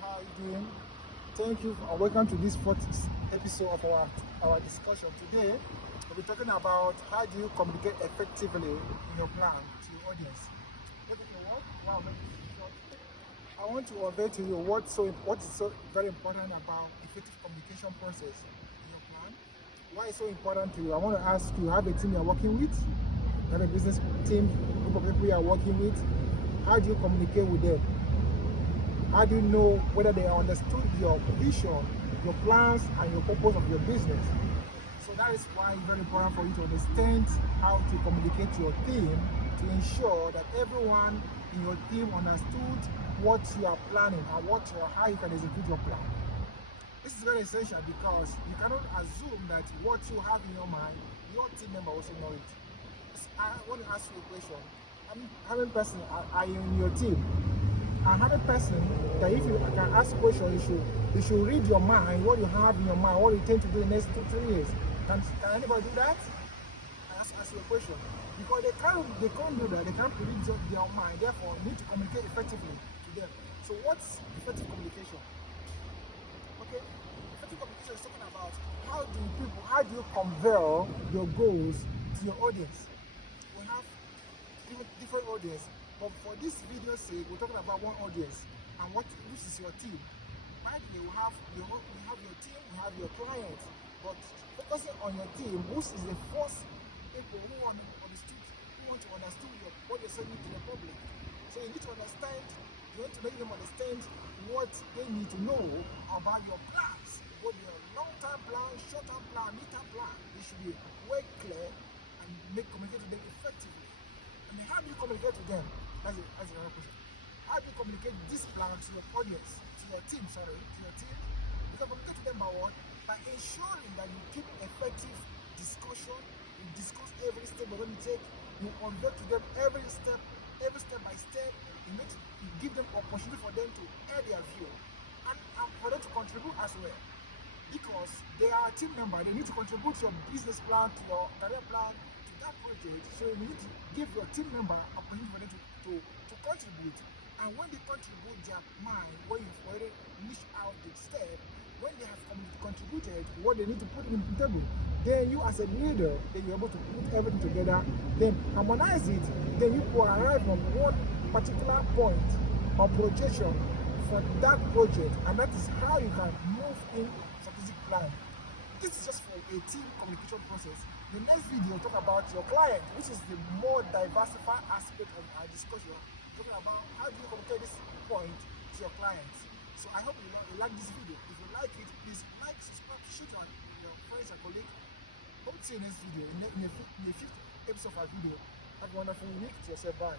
How are you doing? Thank you and welcome to this fourth episode of our discussion. Today, we'll be talking about how do you communicate effectively in your plan to your audience. Okay, wow, I want to convey to you what is so very important about effective communication process in your plan. Why it's so important to you? I want to ask you, have a team you're working with? You have a business team, group of people you are working with? How do you communicate with them? How do you know whether they understood your vision, your plans, and your purpose of your business? So that is why it's very important for you to understand how to communicate to your team to ensure that everyone in your team understood what you are planning and how you can execute your plan. This is very essential because you cannot assume that what you have in your mind, your team member also know it. I want to ask you a question. How many persons are in your team? And how many person that if you can ask questions, you should read your mind, what you have in your mind, what you intend to do in the next 2-3 years. Can anybody do that? I ask you a question. Because they can't do that, they can't predict their mind, therefore you need to communicate effectively to them. So what's effective communication? Okay? Effective communication is talking about how do you convey your goals to your audience. We have different audience. But for this video sake, we're talking about one audience and which is your team. Right here, we have your team, we have your clients. But focusing on your team, which is the first people who want to understand what you're saying to the public. So you need to understand, you want to make them understand what they need to know about your plans. What your long-term plan, short-term plan, mid-term plan. It should be well clear and communicate to them effectively. And how do you communicate to them? That's another question. How do you communicate this plan to your audience, to your team? You can communicate to them by what? By ensuring that you keep effective discussion, you discuss every step you're going to take, you convey to them every step by step, you give them opportunity for them to add their view and for them to contribute as well. Because they are a team member, they need to contribute to your business plan, to your career plan, to that project. So you need to give your team member opportunity for them to contribute. And when they contribute their mind, when you've already reached out the step, when they have contributed what they need to put in the table, then you as a leader, then you're able to put everything together, then harmonize it, then you will arrive on one particular point or projection for that project, and that is how you can move in strategic plan. This is just for a team communication process. The next video will talk about your client, which is the more diversified aspect of our discussion, talking about how do you communicate this point to your clients. So I hope you like this video. If you like it, please like, subscribe, share it with your friends and colleagues. Hope to see you next video, in the fifth episode of our video. Have a wonderful week. To yourself. Bye.